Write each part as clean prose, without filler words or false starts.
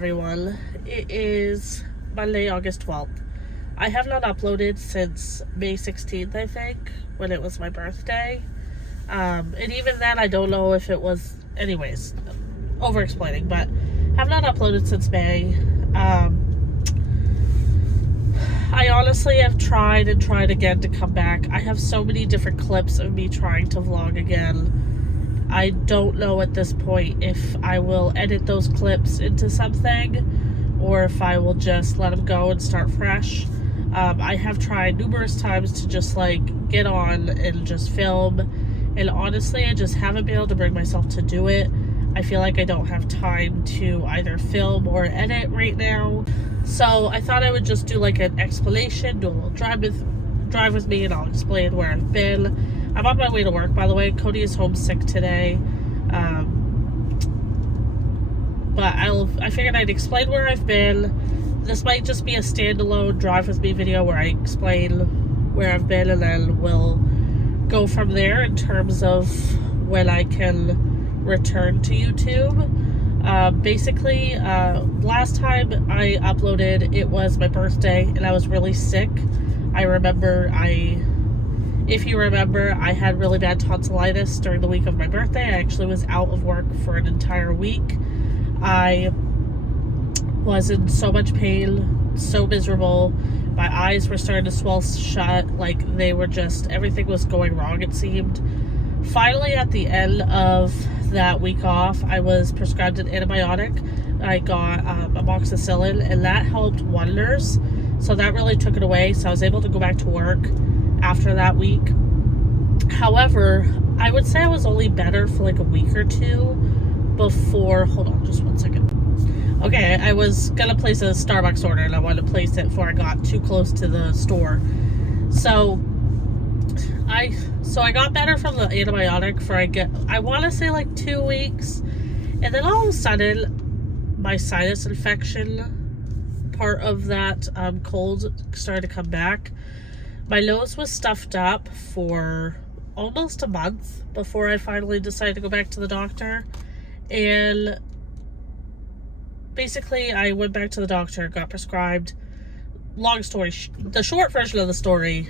everyone. It is Monday, August 12th. I have not uploaded since May 16th, I think, when it was my birthday. And even then, I don't know if it was... Anyways, over-explaining, but have not uploaded since May. I honestly have tried and tried again to come back. I have so many different clips of me trying to vlog again. I don't know at this point if I will edit those clips into something or if I will just let them go and start fresh. I have tried numerous times to just like get on and just film, and honestly I just haven't been able to bring myself to do it. I feel like I don't have time to either film or edit right now, so I thought I would just do like an explanation, do a little drive with me, and I'll explain where I've been. I'm on my way to work, by the way. Cody is homesick today. But I figured I'd explain where I've been. This might just be a standalone drive with me video where I explain where I've been, and then we'll go from there in terms of when I can return to YouTube. Basically, last time I uploaded, it was my birthday, and I was really sick. I remember If you remember, I had really bad tonsillitis during the week of my birthday. I actually was out of work for an entire week. I was in so much pain, so miserable. My eyes were starting to swell shut, like they were just, everything was going wrong, it seemed. Finally, at the end of that week off, I was prescribed an antibiotic. I got amoxicillin, and that helped wonders. So that really took it away, so I was able to go back to work after that week. However, I would say I was only better for like a week or two before, hold on just one second. Okay, I was gonna place a Starbucks order and I wanted to place it before I got too close to the store. So I got better from the antibiotic for I want to say like 2 weeks, and then all of a sudden my sinus infection part of that cold started to come back. My nose was stuffed up for almost a month before I finally decided to go back to the doctor. And basically, I went back to the doctor, got prescribed. Long story, the short version of the story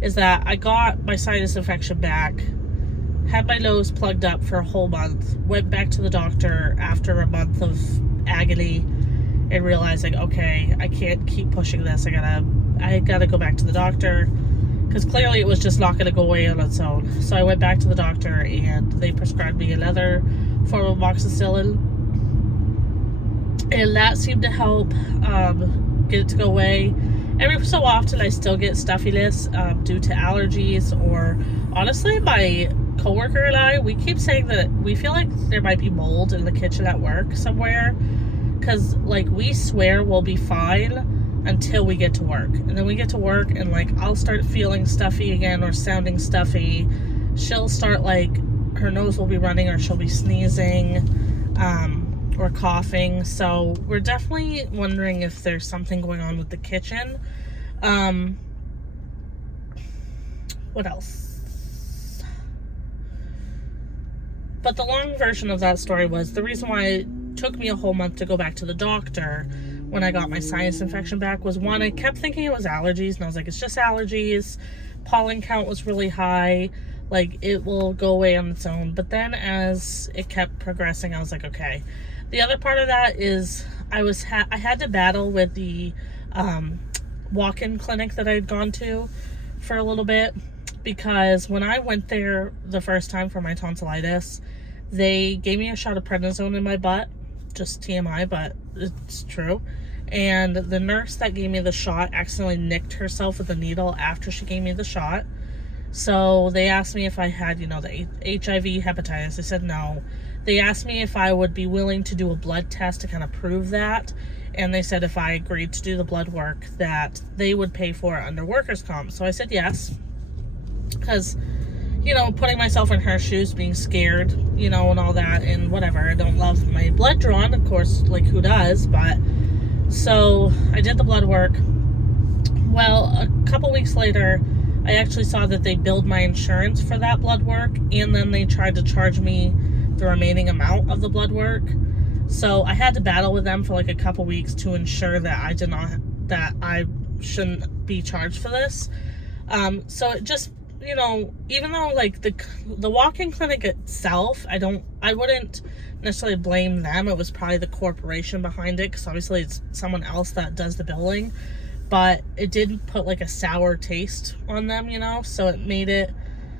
is that I got my sinus infection back, had my nose plugged up for a whole month, went back to the doctor after a month of agony, and realizing, okay, I can't keep pushing this. I gotta go back to the doctor, because clearly it was just not gonna go away on its own. So I went back to the doctor, and they prescribed me another form of amoxicillin, and that seemed to help get it to go away. Every so often I still get stuffiness due to allergies, or honestly my coworker and I, we keep saying that we feel like there might be mold in the kitchen at work somewhere. Because, like, we swear we'll be fine until we get to work. And then we get to work and, like, I'll start feeling stuffy again or sounding stuffy. She'll start, like, her nose will be running, or she'll be sneezing or coughing. So we're definitely wondering if there's something going on with the kitchen. What else? But the long version of that story was the reason why it took me a whole month to go back to the doctor when I got my sinus infection back was, one, I kept thinking it was allergies, and I was like, it's just allergies. Pollen count was really high, like it will go away on its own. But then as it kept progressing, I was like, okay. The other part of that is I had to battle with the walk-in clinic that I had gone to for a little bit, because when I went there the first time for my tonsillitis, they gave me a shot of prednisone in my butt. Just TMI, but it's true. And the nurse that gave me the shot accidentally nicked herself with a needle after she gave me the shot. So they asked me if I had, the HIV hepatitis. I said no. They asked me if I would be willing to do a blood test to kind of prove that. And they said if I agreed to do the blood work, that they would pay for it under workers' comp. So I said yes. Because, putting myself in her shoes, being scared, and all that, and whatever. I don't love my blood drawn, of course, like who does, but so I did the blood work. Well, a couple weeks later, I actually saw that they billed my insurance for that blood work, and then they tried to charge me the remaining amount of the blood work. So I had to battle with them for like a couple weeks to ensure that I shouldn't be charged for this. So it just, you know, even though like the walk-in clinic itself, I wouldn't necessarily blame them. It was probably the corporation behind it, because obviously it's someone else that does the billing, but it did put like a sour taste on them, you know, so it made it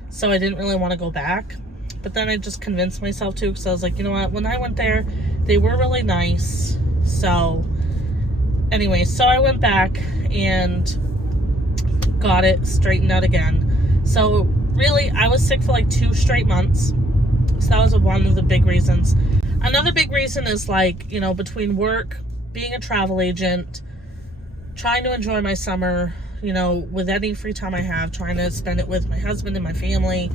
so I didn't really want to go back. But then I just convinced myself to, because I was like, you know what, when I went there, they were really nice. So anyway, so I went back and got it straightened out again. So really, I was sick for like 2 straight months. So that was one of the big reasons. Another big reason is like, you know, between work, being a travel agent, trying to enjoy my summer, you know, with any free time I have, trying to spend it with my husband and my family,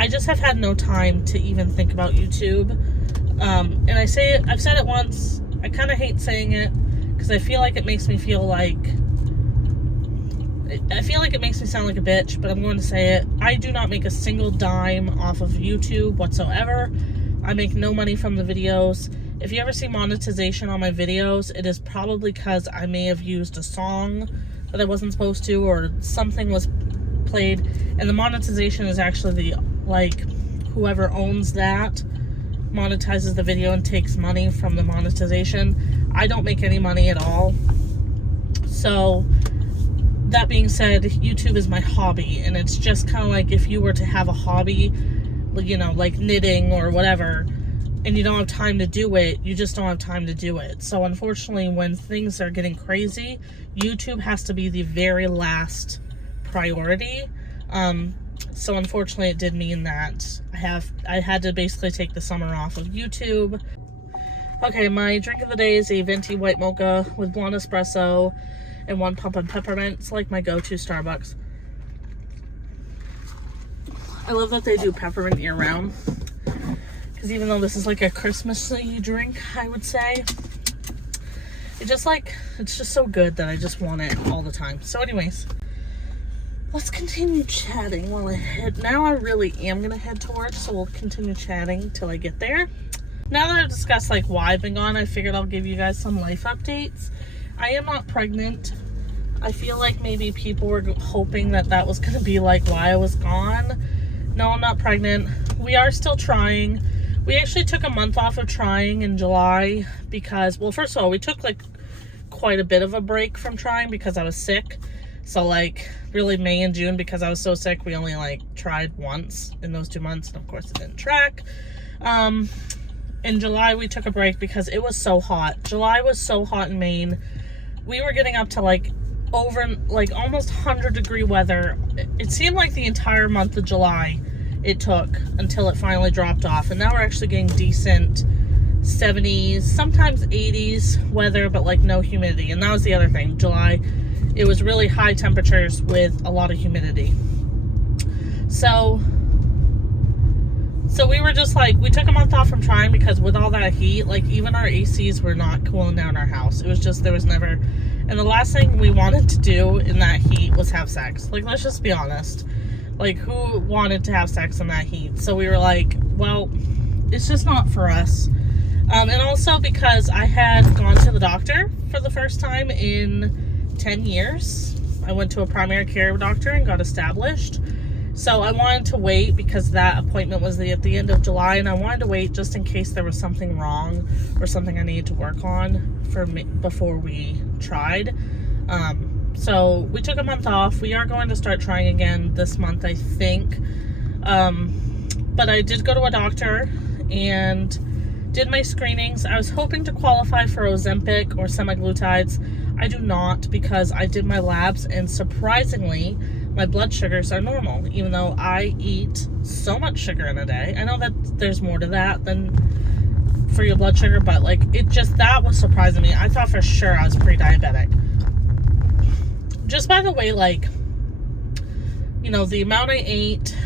I just have had no time to even think about YouTube. And I've said it once, I kind of hate saying it, because I feel like it makes me sound like a bitch, but I'm going to say it. I do not make a single dime off of YouTube whatsoever. I make no money from the videos. If you ever see monetization on my videos, it is probably because I may have used a song that I wasn't supposed to, or something was played, and the monetization is actually whoever owns that monetizes the video and takes money from the monetization. I don't make any money at all. So that being said, YouTube is my hobby, and it's just kind of like if you were to have a hobby, you know, like knitting or whatever, and you don't have time to do it, you just don't have time to do it. So unfortunately, when things are getting crazy, YouTube has to be the very last priority. So unfortunately, it did mean that I had to basically take the summer off of YouTube. Okay, my drink of the day is a venti white mocha with blonde espresso and 1 pump and peppermint. It's like my go-to Starbucks. I love that they do peppermint year-round, because even though this is like a Christmassy drink, I would say, it's just so good that I just want it all the time. So anyways, let's continue chatting while I head. Now I really am gonna head to work, so we'll continue chatting till I get there. Now that I've discussed like why I've been gone, I figured I'll give you guys some life updates. I am not pregnant. I feel like maybe people were hoping that was gonna be like why I was gone. No, I'm not pregnant. We are still trying. We actually took a month off of trying in July because, well, first of all, we took like quite a bit of a break from trying because I was sick. So like really May and June, because I was so sick, we only like tried once in those 2 months, and of course it didn't track. In July we took a break because it was so hot. July was so hot in Maine. We were getting up to like over like almost 100-degree weather. It seemed like the entire month of July it took until it finally dropped off, and now we're actually getting decent 70s, sometimes 80s weather, but like no humidity. And that was the other thing. July, it was really high temperatures with a lot of humidity. So we were just like, we took a month off from trying because with all that heat, like even our ACs were not cooling down our house. It was just, there was never, and the last thing we wanted to do in that heat was have sex. Like, let's just be honest. Like, who wanted to have sex in that heat? So we were like, well, it's just not for us. And also because I had gone to the doctor for the first time in 10 years. I went to a primary care doctor and got established. So I wanted to wait because that appointment was at the end of July, and I wanted to wait just in case there was something wrong or something I needed to work on before we tried. So we took a month off. We are going to start trying again this month, I think. But I did go to a doctor and did my screenings. I was hoping to qualify for Ozempic or semaglutides. I do not, because I did my labs, and surprisingly, my blood sugars are normal, even though I eat so much sugar in a day. I know that there's more to that than for your blood sugar, but like, that was surprising me. I thought for sure I was pre-diabetic. Just by the way, like, you know, the amount I ate,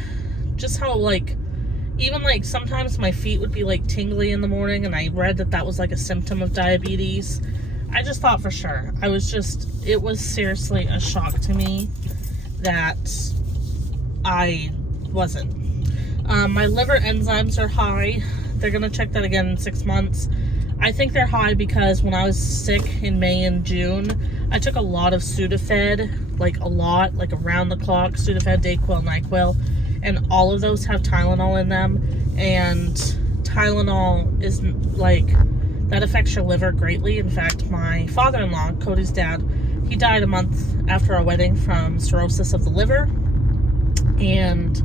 just how like, even like sometimes my feet would be like tingly in the morning, and I read that was like a symptom of diabetes. I just thought for sure. It was seriously a shock to me that I wasn't. My liver enzymes are high. They're gonna check that again in 6 months. I think they're high because when I was sick in May and June, I took a lot of Sudafed, like a lot, like around the clock, Sudafed, Dayquil, NyQuil, and all of those have Tylenol in them, and Tylenol is like, that affects your liver greatly. In fact, my father-in-law, Cody's dad, he died a month after our wedding from cirrhosis of the liver, and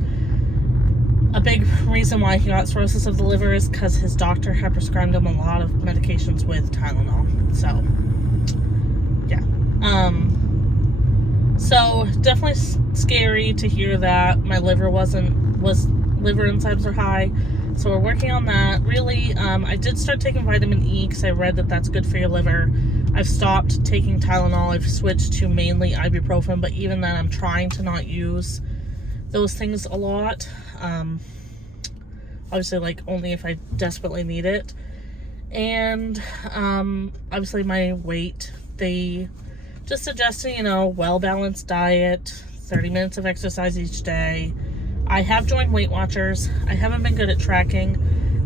a big reason why he got cirrhosis of the liver is because his doctor had prescribed him a lot of medications with Tylenol. So, yeah. So definitely scary to hear that my liver liver enzymes are high. So we're working on that. Really, I did start taking vitamin E because I read that that's good for your liver. I've stopped taking Tylenol. I've switched to mainly ibuprofen, but even then I'm trying to not use those things a lot. Obviously, like, only if I desperately need it. And obviously my weight, they just suggested, well-balanced diet, 30 minutes of exercise each day. I have joined Weight Watchers. I haven't been good at tracking.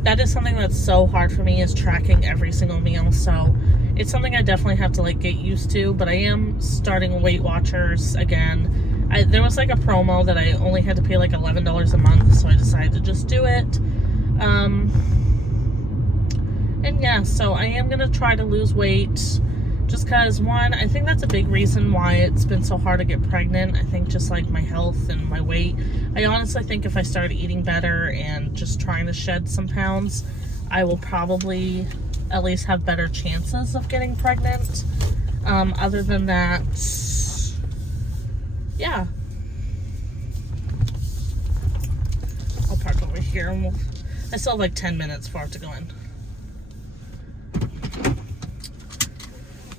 That is something that's so hard for me, is tracking every single meal. So it's something I definitely have to get used to, but I am starting Weight Watchers again. There was a promo that I only had to pay $11 a month, so I decided to just do it. And yeah, so I am gonna try to lose weight, just because, one, I think that's a big reason why it's been so hard to get pregnant. I think just my health and my weight. I honestly think if I started eating better and just trying to shed some pounds, I will probably at least have better chances of getting pregnant. Other than that, yeah. I'll park over here and I still have 10 minutes for it to go in.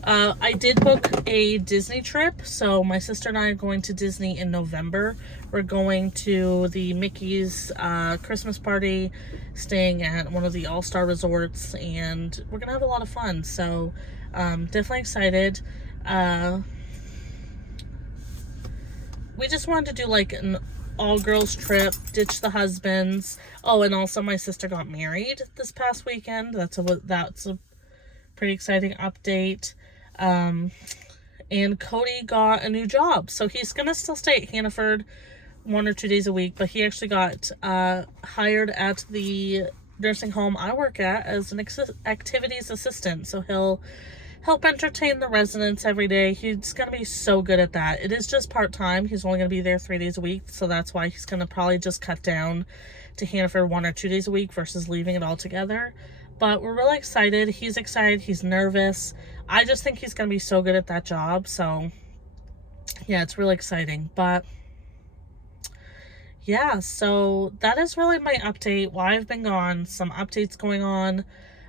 I did book a Disney trip, so my sister and I are going to Disney in November. We're going to the Mickey's Christmas party, staying at one of the All-Star resorts, and we're gonna have a lot of fun. So definitely excited. We just wanted to do an all-girls trip, ditch the husbands. Oh, and also my sister got married this past weekend. That's a pretty exciting update. And Cody got a new job, so he's gonna still stay at Hannaford 1 or 2 days a week, but he actually got hired at the nursing home I work at as an activities assistant. So he'll help entertain the residents every day. He's gonna be so good at that. It is just part-time. He's only gonna be there 3 days a week, so that's why he's gonna probably just cut down to Hannaford 1 or 2 days a week versus leaving it all together. But we're really excited. He's excited. He's nervous. I just think he's going to be so good at that job. So, yeah, it's really exciting. But, yeah, so that is really my update. While I've been gone, some updates going on.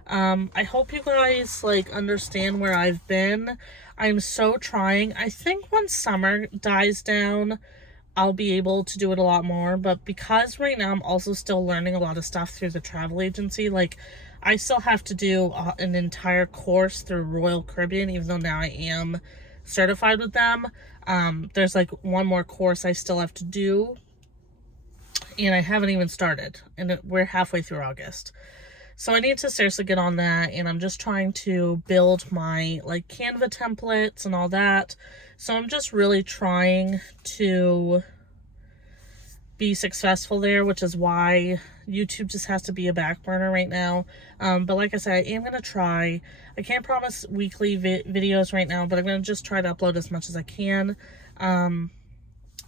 I hope you guys, understand where I've been. I'm so trying. I think when summer dies down, I'll be able to do it a lot more. But because right now I'm also still learning a lot of stuff through the travel agency, I still have to do an entire course through Royal Caribbean, even though now I am certified with them. There's one more course I still have to do, and I haven't even started, and we're halfway through August. So I need to seriously get on that, and I'm just trying to build my Canva templates and all that. So I'm just really trying to be successful there, which is why YouTube just has to be a back burner right now. But like I said, I am going to try. I can't promise weekly videos right now, but I'm going to just try to upload as much as I can. And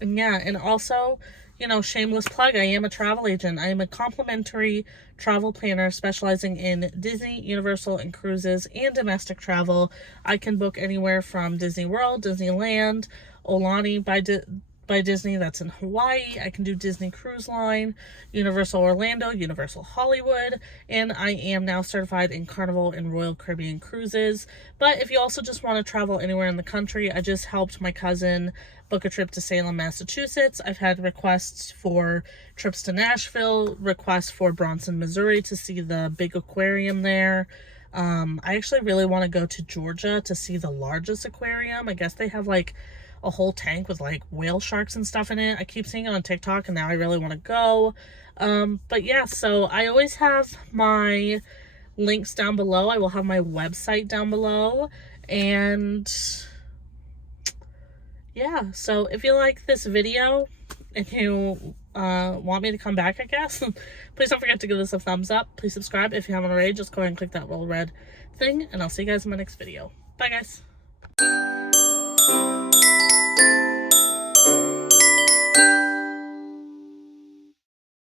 yeah, and also, shameless plug, I am a travel agent. I am a complimentary travel planner specializing in Disney, Universal, and cruises and domestic travel. I can book anywhere from Disney World, Disneyland, Aulani by Disney, that's in Hawaii. I can do Disney Cruise Line, Universal Orlando, Universal Hollywood, and I am now certified in Carnival and Royal Caribbean cruises. But if you also just want to travel anywhere in the country, I just helped my cousin book a trip to Salem, Massachusetts. I've had requests for trips to Nashville, requests for Bronson, Missouri to see the big aquarium there. I actually really want to go to Georgia to see the largest aquarium. I guess they have a whole tank with whale sharks and stuff in it. I keep seeing it on TikTok, and now I really want to go. But yeah, so I always have my links down below. I will have my website down below. And yeah, so if you like this video and you want me to come back, I guess, please don't forget to give this a thumbs up. Please subscribe if you haven't already. Just go ahead and click that little red thing, and I'll see you guys in my next video. Bye, guys.